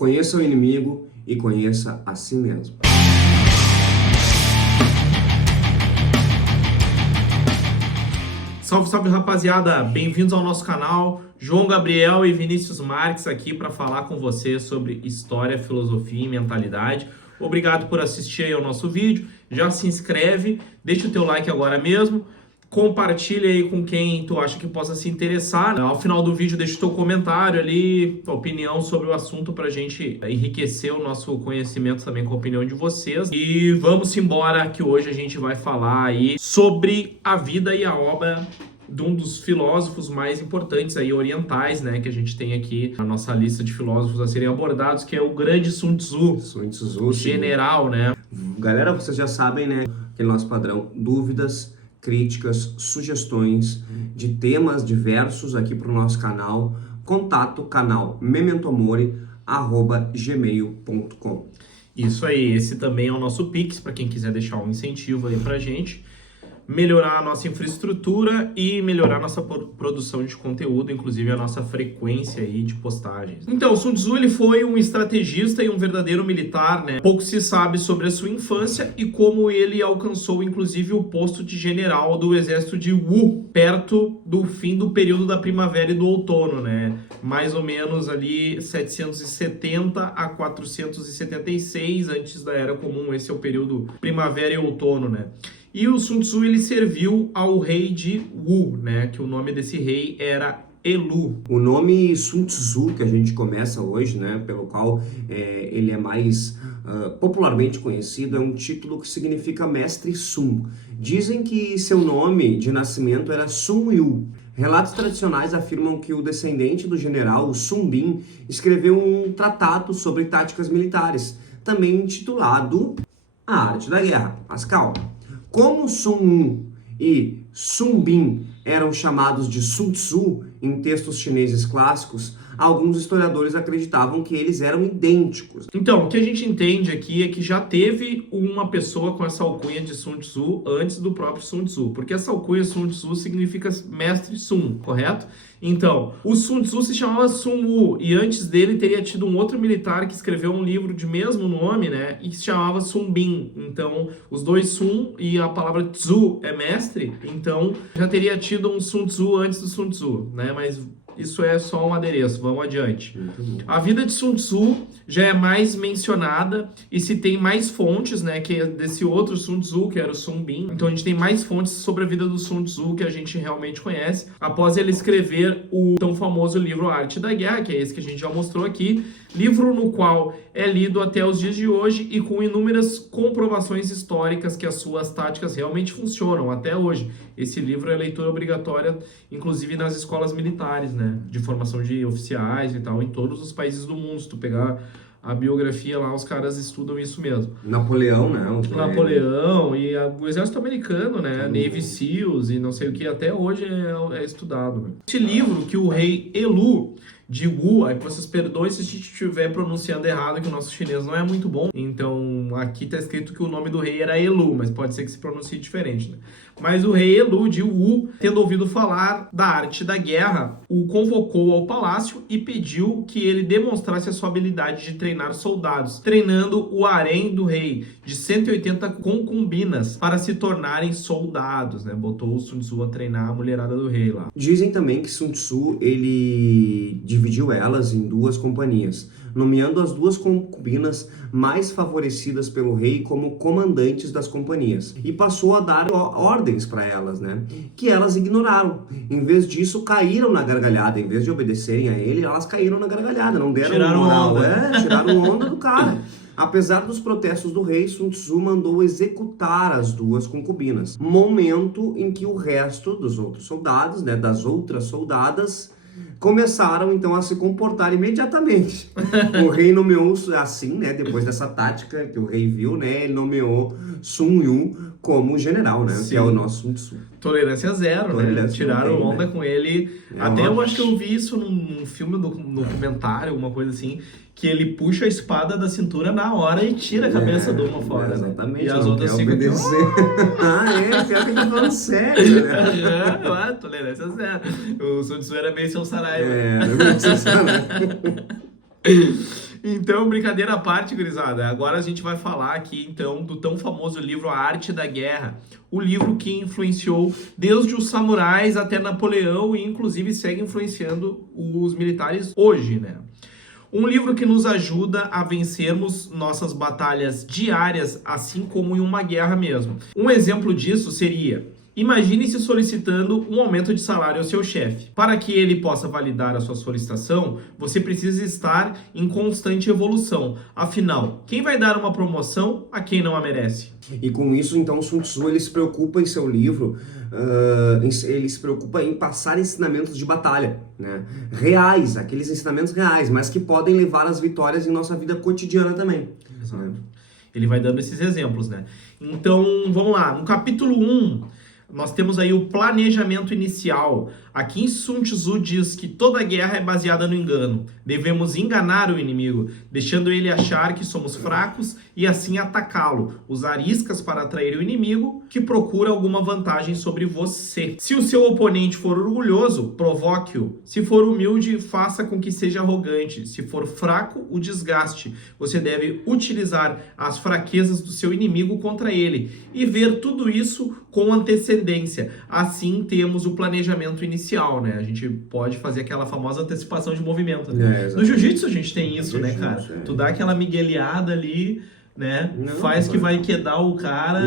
Conheça o inimigo e conheça a si mesmo. Salve, salve, rapaziada! Bem-vindos ao nosso canal. João Gabriel e Vinícius Marques aqui para falar com você sobre história, filosofia e mentalidade. Obrigado por assistir aí ao nosso vídeo. Já se inscreve, deixa o teu like agora mesmo. Compartilha aí com quem tu acha que possa se interessar. Ao final do vídeo deixa o teu comentário ali, tua opinião sobre o assunto pra gente enriquecer o nosso conhecimento também com a opinião de vocês. E vamos embora que hoje a gente vai falar aí sobre a vida e a obra de um dos filósofos mais importantes aí orientais, né, que a gente tem aqui na nossa lista de filósofos a serem abordados, que é o grande Sun Tzu. Sun Tzu, general, né? Galera, vocês já sabem, né, aquele nosso padrão, dúvidas, críticas, sugestões de temas diversos aqui para o nosso canal. Contato canal mementomori@gmail.com. Isso aí, esse também é o nosso Pix, para quem quiser deixar um incentivo aí pra gente melhorar a nossa infraestrutura e melhorar a nossa produção de conteúdo, inclusive a nossa frequência aí de postagens. Então, Sun Tzu, ele foi um estrategista e um verdadeiro militar, né? Pouco se sabe sobre a sua infância e como ele alcançou, inclusive, o posto de general do exército de Wu, perto do fim do período da primavera e do outono, né? Mais ou menos ali 770 a 476 antes da Era Comum. Esse é o período primavera e outono, né? E o Sun Tzu, ele serviu ao rei de Wu, né? Que o nome desse rei era Elu. O nome Sun Tzu, que a gente começa hoje, né? Pelo qual ele é mais popularmente conhecido, é um título que significa Mestre Sun. Dizem que seu nome de nascimento era Sun Yu. Relatos tradicionais afirmam que o descendente do general, o Sun Bin, escreveu um tratado sobre táticas militares, também intitulado A Arte da Guerra. Mas calma. Como Sun Wu e Sun Bin eram chamados de Sun Tzu em textos chineses clássicos, alguns historiadores acreditavam que eles eram idênticos. Então, o que a gente entende aqui é que já teve uma pessoa com essa alcunha de Sun Tzu antes do próprio Sun Tzu, porque essa alcunha Sun Tzu significa mestre Sun, correto? Então, o Sun Tzu se chamava Sun Wu, e antes dele teria tido um outro militar que escreveu um livro de mesmo nome, né, e que se chamava Sun Bin. Então, os dois Sun e a palavra Tzu é mestre, então já teria tido um Sun Tzu antes do Sun Tzu, né, mas isso é só um adereço, vamos adiante. A vida de Sun Tzu já é mais mencionada e se tem mais fontes, né, que é desse outro Sun Tzu, que era o Sun Bin. Então a gente tem mais fontes sobre a vida do Sun Tzu que a gente realmente conhece, após ele escrever o tão famoso livro A Arte da Guerra, que é esse que a gente já mostrou aqui, livro no qual é lido até os dias de hoje e com inúmeras comprovações históricas que as suas táticas realmente funcionam até hoje. Esse livro é leitura obrigatória, inclusive nas escolas militares, né, de formação de oficiais e tal, em todos os países do mundo. Se tu pegar a biografia lá, os caras estudam isso mesmo. Napoleão, né? Napoleão e o exército americano, né? Navy SEALs e não sei o que, até hoje é estudado. Né? Esse livro que o rei Elu de Wu, aí vocês perdoem se a gente estiver pronunciando errado, que o nosso chinês não é muito bom. Então, aqui tá escrito que o nome do rei era Elu, mas pode ser que se pronuncie diferente, né? Mas o rei Elu de Wu, tendo ouvido falar da arte da guerra, o convocou ao palácio e pediu que ele demonstrasse a sua habilidade de treinar soldados, treinando o harém do rei, de 180 concubinas, para se tornarem soldados, né? Botou o Sun Tzu a treinar a mulherada do rei lá. Dizem também que Sun Tzu, ele dividiu elas em duas companhias, nomeando as duas concubinas mais favorecidas pelo rei como comandantes das companhias, e passou a dar ordens para elas, né, que elas ignoraram. Em vez disso, caíram na gargalhada. Em vez de obedecerem a ele, elas caíram na gargalhada, não deram moral. Tiraram onda do cara. Apesar dos protestos do rei, Sun Tzu mandou executar as duas concubinas, momento em que o resto dos outros soldados, né, das outras soldadas, começaram então a se comportar imediatamente. O rei nomeou assim, né, depois dessa tática que o rei viu, né, ele nomeou Sun Yu como general, né, que é o nosso Sun Tzu. Tolerância zero, né? Tiraram onda com ele. Até eu acho que eu vi isso num filme, num documentário, alguma coisa assim, que ele puxa a espada da cintura na hora e tira a cabeça de uma fora. Exatamente. E as outras ficam aqui. Pior que tá falando sério, né? Tolerância zero. O Sun Tzu era bem seu Saraiva. Era bem seu Saraiva. Então, brincadeira à parte, gurizada. Agora a gente vai falar aqui, então, do tão famoso livro A Arte da Guerra. O livro que influenciou desde os samurais até Napoleão e, inclusive, segue influenciando os militares hoje, né? Um livro que nos ajuda a vencermos nossas batalhas diárias, assim como em uma guerra mesmo. Um exemplo disso seria: imagine-se solicitando um aumento de salário ao seu chefe. Para que ele possa validar a sua solicitação, você precisa estar em constante evolução. Afinal, quem vai dar uma promoção a quem não a merece? E com isso, então, Sun Tzu ele se preocupa em seu livro, ele se preocupa em passar ensinamentos de batalha, né? Reais, aqueles ensinamentos reais, mas que podem levar às vitórias em nossa vida cotidiana também. Exato. Né? Ele vai dando esses exemplos, né? Então, vamos lá. No capítulo 1, nós temos aí o planejamento inicial. Aqui em Sun Tzu diz que toda guerra é baseada no engano. Devemos enganar o inimigo, deixando ele achar que somos fracos e assim atacá-lo. Usar iscas para atrair o inimigo que procura alguma vantagem sobre você. Se o seu oponente for orgulhoso, provoque-o. Se for humilde, faça com que seja arrogante. Se for fraco, o desgaste. Você deve utilizar as fraquezas do seu inimigo contra ele e ver tudo isso com antecedência. Assim temos o planejamento inicial, né? A gente pode fazer aquela famosa antecipação de movimento, né? No jiu-jitsu a gente tem isso, né, cara? Tu dá aquela migueleada ali, né? Faz que vai quedar o cara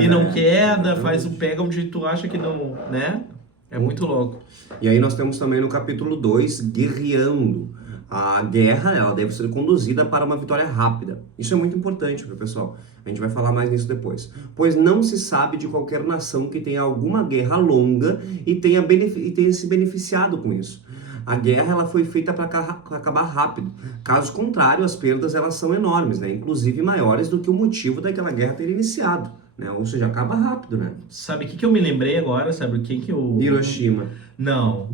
e não queda, faz o pega onde tu acha que não, né? É muito louco. E aí nós temos também no capítulo 2, guerreando. A guerra, ela deve ser conduzida para uma vitória rápida. Isso é muito importante, meu pessoal. A gente vai falar mais nisso depois. Pois não se sabe de qualquer nação que tenha alguma guerra longa e tenha se beneficiado com isso. A guerra ela foi feita para acabar rápido. Caso contrário, as perdas elas são enormes, né? Inclusive maiores do que o motivo daquela guerra ter iniciado. Né? Ou seja, acaba rápido, né? Sabe o que eu me lembrei agora? Sabe o que eu... Hiroshima. Não.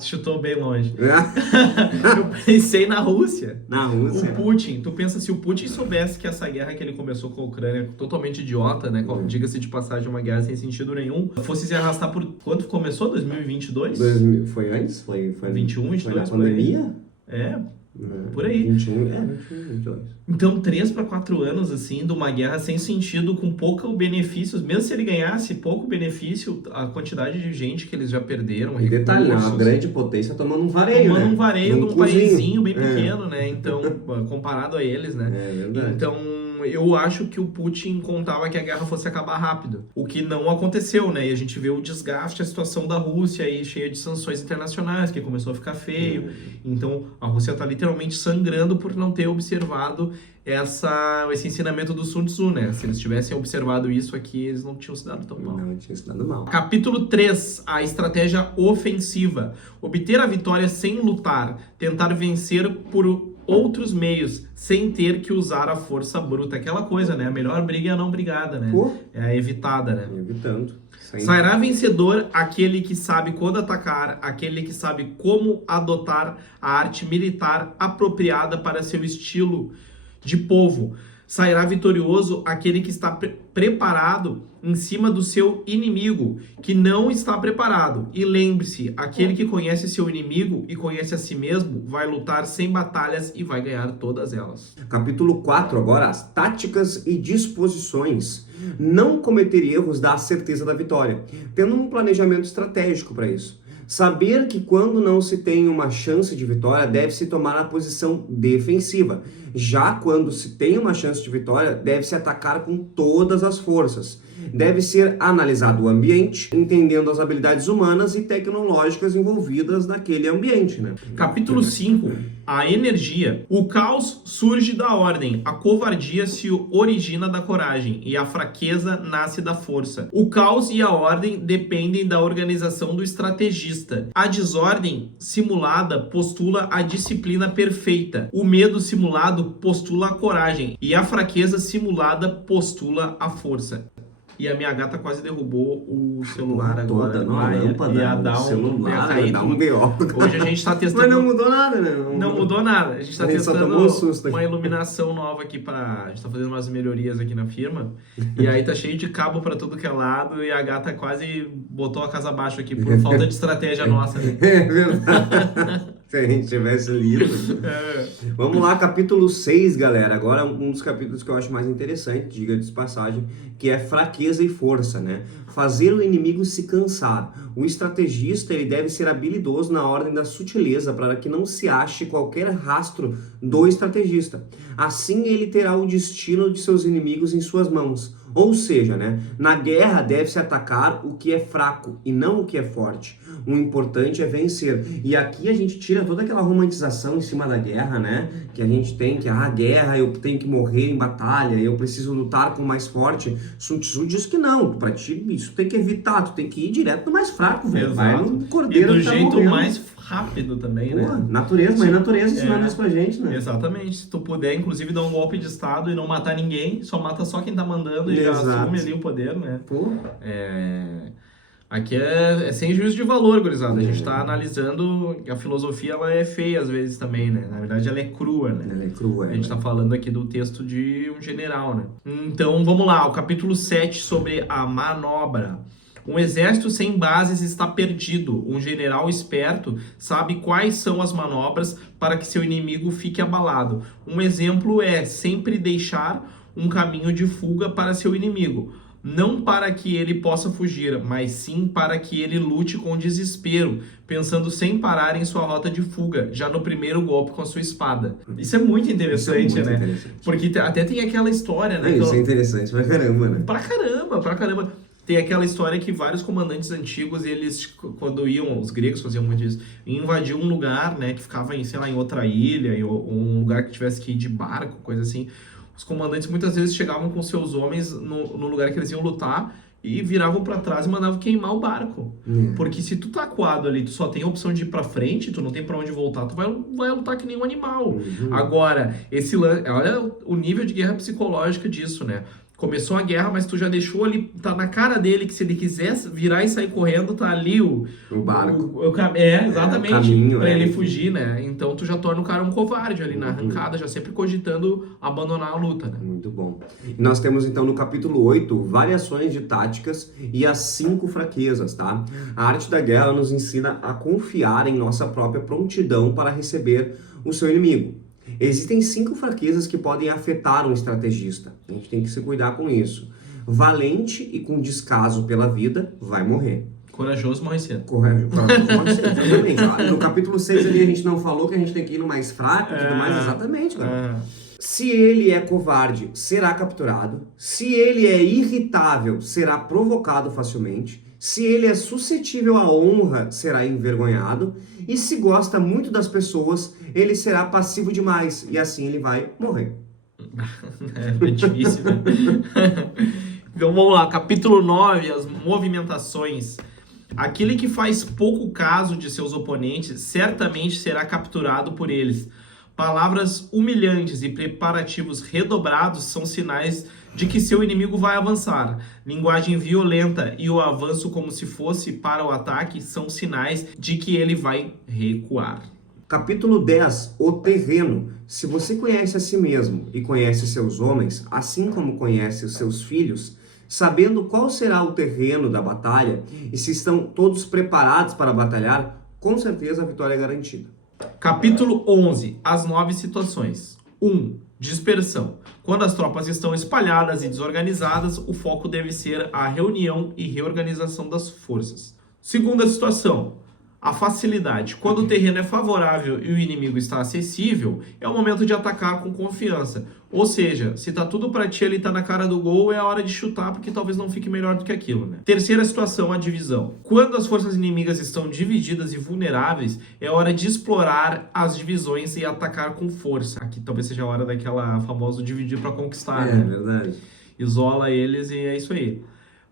Chutou bem longe. Eu pensei na Rússia. Na Rússia. O Putin. Tu pensa, se o Putin soubesse que essa guerra que ele começou com a Ucrânia é totalmente idiota, né? Diga-se de passagem, uma guerra sem sentido nenhum. Fosse se arrastar por... Quando começou? 2022? Foi antes? Foi 21, 22? Foi na pandemia? Por aí. 21, 22. Então, 3 para 4 anos, assim, de uma guerra sem sentido, com pouco benefícios. Mesmo se ele ganhasse pouco benefício, a quantidade de gente que eles já perderam. E detalhe, uma grande potência tomando um vareio, tomando né? um vareio de um paísinho bem pequeno, É. né? Então, comparado a eles, né? É verdade. Então, eu acho que o Putin contava que a guerra fosse acabar rápido. O que não aconteceu, né? E a gente vê o desgaste, a situação da Rússia aí, cheia de sanções internacionais, que começou a ficar feio. Então, a Rússia tá literalmente sangrando por não ter observado esse ensinamento do Sun Tzu, né? Se eles tivessem observado isso aqui, eles não tinham se dado tão mal. Não tinha se dado mal. Capítulo 3, a estratégia ofensiva. Obter a vitória sem lutar, tentar vencer por outros meios, sem ter que usar a força bruta. Aquela coisa, né? A melhor briga é a não brigada, né? É a evitada, né? Evitando. Sairá vencedor aquele que sabe quando atacar, aquele que sabe como adotar a arte militar apropriada para seu estilo de povo. Sairá vitorioso aquele que está preparado em cima do seu inimigo, que não está preparado. E lembre-se, aquele que conhece seu inimigo e conhece a si mesmo, vai lutar sem batalhas e vai ganhar todas elas. Capítulo 4 agora, as táticas e disposições. Não cometer erros dá a certeza da vitória, tendo um planejamento estratégico para isso. Saber que quando não se tem uma chance de vitória, deve-se tomar a posição defensiva. Já quando se tem uma chance de vitória, deve-se atacar com todas as forças. Deve ser analisado o ambiente, entendendo as habilidades humanas e tecnológicas envolvidas naquele ambiente, né? Capítulo 5. A energia. O caos surge da ordem, a covardia se origina da coragem e a fraqueza nasce da força. O caos e a ordem dependem da organização do estrategista. A desordem simulada postula a disciplina perfeita. O medo simulado postula a coragem e a fraqueza simulada postula a força. E a minha gata quase derrubou o celular agora. Ia dar um B.O. Hoje a gente tá testando... Mas não mudou nada, né? Não mudou nada. A gente tá testando uma iluminação nova aqui pra... A gente tá fazendo umas melhorias aqui na firma. E aí tá cheio de cabo pra tudo que é lado. E a gata quase botou a casa abaixo aqui por falta de estratégia nossa. Né? É verdade. Se a gente tivesse lido. Vamos lá, capítulo 6, galera. Agora um dos capítulos que eu acho mais interessante, diga de passagem, que é fraqueza e força, né? Fazer o inimigo se cansar. O estrategista, ele deve ser habilidoso na ordem da sutileza para que não se ache qualquer rastro do estrategista. Assim ele terá o destino de seus inimigos em suas mãos. Ou seja, né, na guerra deve-se atacar o que é fraco e não o que é forte. O importante é vencer. E aqui a gente tira toda aquela romantização em cima da guerra, né? Que a gente tem que, a guerra, eu tenho que morrer em batalha, eu preciso lutar com o mais forte. Sun Tzu diz que não, pra ti isso tem que evitar, tu tem que ir direto no mais fraco, velho. Vai no cordeiro e do que tá jeito morrendo. mais rápido também, né? Natureza, mas natureza ensinando isso pra gente, né? Exatamente. Se tu puder, inclusive, dar um golpe de estado e não matar ninguém, só mata quem tá mandando e já assume ali o poder, né? Pô. Aqui é sem juízo de valor, gurizada. A gente tá analisando que a filosofia, ela é feia às vezes também, né? Na verdade, ela é crua, né? Ela é crua, A gente tá falando aqui do texto de um general, né? Então, vamos lá. O capítulo 7 sobre a manobra. Um exército sem bases está perdido. Um general esperto sabe quais são as manobras para que seu inimigo fique abalado. Um exemplo é sempre deixar um caminho de fuga para seu inimigo. Não para que ele possa fugir, mas sim para que ele lute com desespero, pensando sem parar em sua rota de fuga, já no primeiro golpe com a sua espada. Isso é muito interessante, né? Interessante. Porque até tem aquela história, né? Isso é interessante pra caramba, né? Pra caramba. Tem aquela história que vários comandantes antigos, eles, quando iam, os gregos faziam muito isso, invadiam um lugar, né, que ficava em, sei lá, em outra ilha, ou um lugar que tivesse que ir de barco, coisa assim. Os comandantes muitas vezes chegavam com seus homens no lugar que eles iam lutar e viravam pra trás e mandavam queimar o barco. Porque se tu tá acuado ali, tu só tem a opção de ir pra frente, tu não tem pra onde voltar, tu vai lutar que nem um animal. Agora, olha o nível de guerra psicológica disso, né? Começou a guerra, mas tu já deixou ali, tá na cara dele que se ele quiser virar e sair correndo, tá ali o barco. Exatamente, caminho, pra ele fugir, né? Então tu já torna o cara um covarde ali na arrancada, já sempre cogitando abandonar a luta, né? Muito bom. E nós temos então no capítulo 8 variações de táticas e as 5 fraquezas, tá? A arte da guerra nos ensina a confiar em nossa própria prontidão para receber o seu inimigo. Existem 5 fraquezas que podem afetar um estrategista. A gente tem que se cuidar com isso. Valente e com descaso pela vida, vai morrer. Corajoso morre cedo. Corajoso morre cedo, exatamente. No capítulo 6 ali a gente não falou que a gente tem que ir no mais fraco e tudo mais, exatamente, cara. Se ele é covarde, será capturado. Se ele é irritável, será provocado facilmente. Se ele é suscetível à honra, será envergonhado. E se gosta muito das pessoas, ele será passivo demais. E assim ele vai morrer. É difícil, né? Então vamos lá, capítulo 9, as movimentações. Aquele que faz pouco caso de seus oponentes, certamente será capturado por eles. Palavras humilhantes e preparativos redobrados são sinais de que seu inimigo vai avançar. Linguagem violenta e o avanço como se fosse para o ataque são sinais de que ele vai recuar. Capítulo 10, o terreno. Se você conhece a si mesmo e conhece seus homens, assim como conhece os seus filhos, sabendo qual será o terreno da batalha e se estão todos preparados para batalhar, com certeza a vitória é garantida. Capítulo 11, as 9 situações. 1. Dispersão. Quando as tropas estão espalhadas e desorganizadas, o foco deve ser a reunião e reorganização das forças. Segunda situação, a facilidade. Quando o terreno é favorável e o inimigo está acessível, é o momento de atacar com confiança. Ou seja, se tá tudo pra ti, ele tá na cara do gol, é a hora de chutar, porque talvez não fique melhor do que aquilo, né? Terceira situação, a divisão. Quando as forças inimigas estão divididas e vulneráveis, é hora de explorar as divisões e atacar com força. Aqui talvez seja a hora daquela famosa dividir pra conquistar, né? É verdade. Isola eles e é isso aí.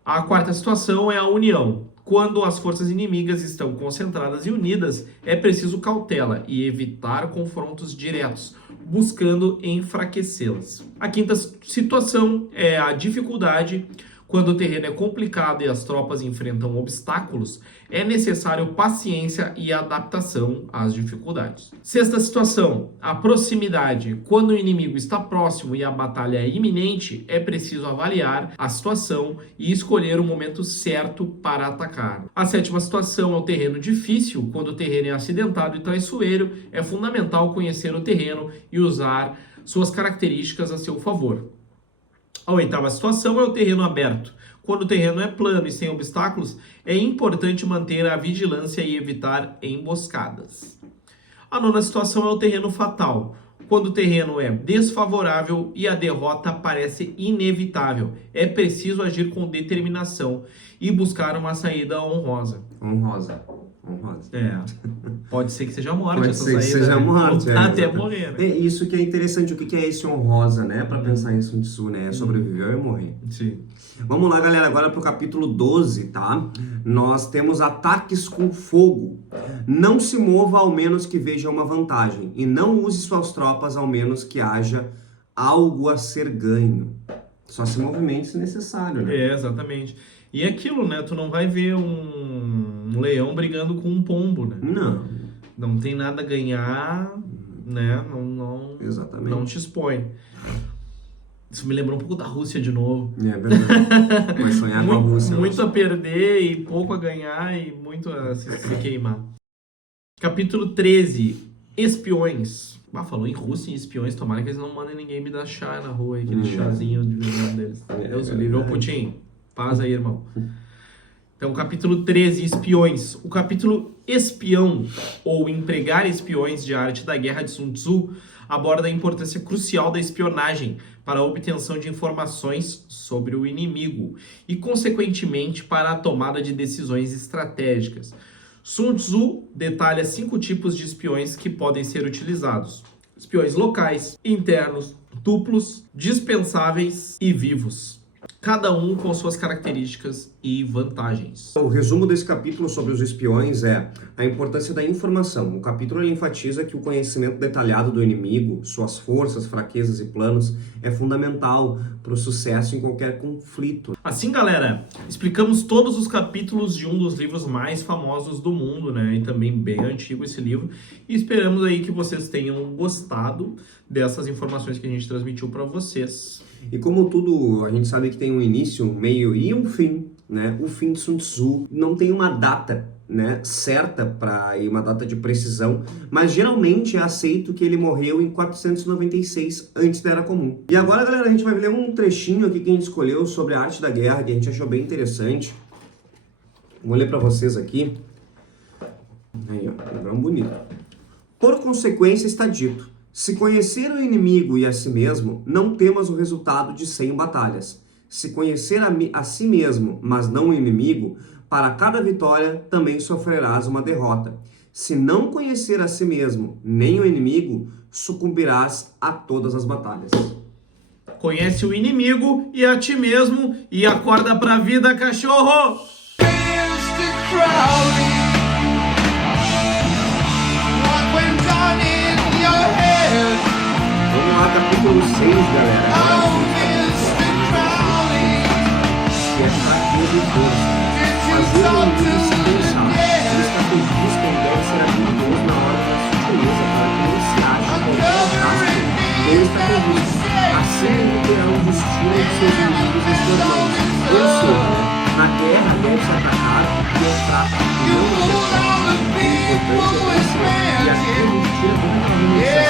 A quarta situação é a união. Quando as forças inimigas estão concentradas e unidas, é preciso cautela e evitar confrontos diretos, buscando enfraquecê-las. A quinta situação é a dificuldade. Quando o terreno é complicado e as tropas enfrentam obstáculos, é necessário paciência e adaptação às dificuldades. Sexta situação, a proximidade. Quando o inimigo está próximo e a batalha é iminente, é preciso avaliar a situação e escolher o momento certo para atacar. A sétima situação é o terreno difícil. Quando o terreno é acidentado e traiçoeiro, é fundamental conhecer o terreno e usar suas características a seu favor. A oitava situação é o terreno aberto. Quando o terreno é plano e sem obstáculos, é importante manter a vigilância e evitar emboscadas. A nona situação é o terreno fatal. Quando o terreno é desfavorável e a derrota parece inevitável, é preciso agir com determinação e buscar uma saída honrosa. Honrosa. Pode ser que seja morte Pode essa ser que saída. seja morte. Até morrer, né? É isso que é interessante. O que é esse honrosa, né? Para pensar em Sun Tzu, né? Sobreviver ou morrer. Sim. Vamos lá, galera, agora pro capítulo 12, tá? Nós temos ataques com fogo. Não se mova ao menos que veja uma vantagem, e não use suas tropas ao menos que haja algo a ser ganho. Só se movimente se necessário, né? É, exatamente. E aquilo, né? Tu não vai ver um leão brigando com um pombo, né? Não. Não tem nada a ganhar, né? Exatamente. Não te expõe. Isso me lembrou um pouco da Rússia de novo. É verdade. Mas sonhar com a Rússia. Muito a perder e pouco a ganhar e muito a se queimar. Capítulo 13. Espiões. Falou em Rússia e espiões. Tomara que eles não mandem ninguém me dar chá na rua. Aquele chazinho de veneno deles. Deus o livre. Ô Putin, paz aí, irmão. Então, capítulo 13, espiões. O capítulo espião, ou empregar espiões de Arte da Guerra de Sun Tzu, aborda a importância crucial da espionagem para a obtenção de informações sobre o inimigo e, consequentemente, para a tomada de decisões estratégicas. Sun Tzu detalha 5 tipos de espiões que podem ser utilizados: espiões locais, internos, duplos, dispensáveis e vivos. Cada um com suas características e vantagens. O resumo desse capítulo sobre os espiões é a importância da informação. O capítulo enfatiza que o conhecimento detalhado do inimigo, suas forças, fraquezas e planos é fundamental para o sucesso em qualquer conflito. Assim, galera, explicamos todos os capítulos de um dos livros mais famosos do mundo, né? E também bem antigo esse livro. E esperamos aí que vocês tenham gostado dessas informações que a gente transmitiu para vocês. E como tudo, a gente sabe que tem um início, um meio e um fim, né? O fim de Sun Tzu não tem uma data, né, certa para ir uma data de precisão, mas geralmente é aceito que ele morreu em 496 antes da Era Comum. E agora, galera, a gente vai ler um trechinho aqui que a gente escolheu sobre a arte da guerra, que a gente achou bem interessante. Vou ler para vocês aqui. Aí, ó, livrão bonito. Por consequência, está dito: se conhecer o inimigo e a si mesmo, não temas o resultado de 100 batalhas. Se conhecer a si mesmo, mas não o inimigo, para cada vitória também sofrerás uma derrota. Se não conhecer a si mesmo, nem o inimigo, sucumbirás a todas as batalhas. Conhece o inimigo e a ti mesmo e acorda pra vida, cachorro! Vamos lá, capítulo 6, galera. Que é fraqueza e força. Fazer o inimigo se pensar. O estrategista deve ser habilidoso na hora da sutileza para que não se ache qualquer rastro do estrategista. Assim ele terá o destino de seus inimigos em suas mãos. Ou seja, na guerra deve-se atacar e é fraco, e não defender. O importante é vencer. E assim a gente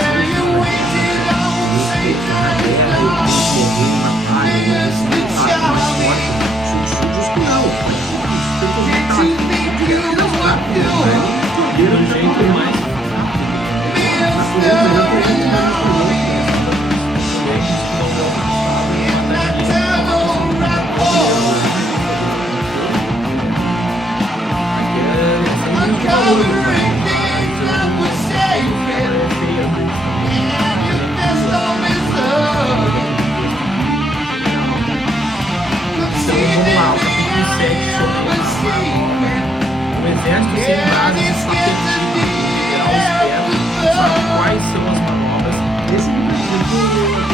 tira toda a munição. Exército sem base está perdido, o general espera, sabe quais são as manobras. Esse livro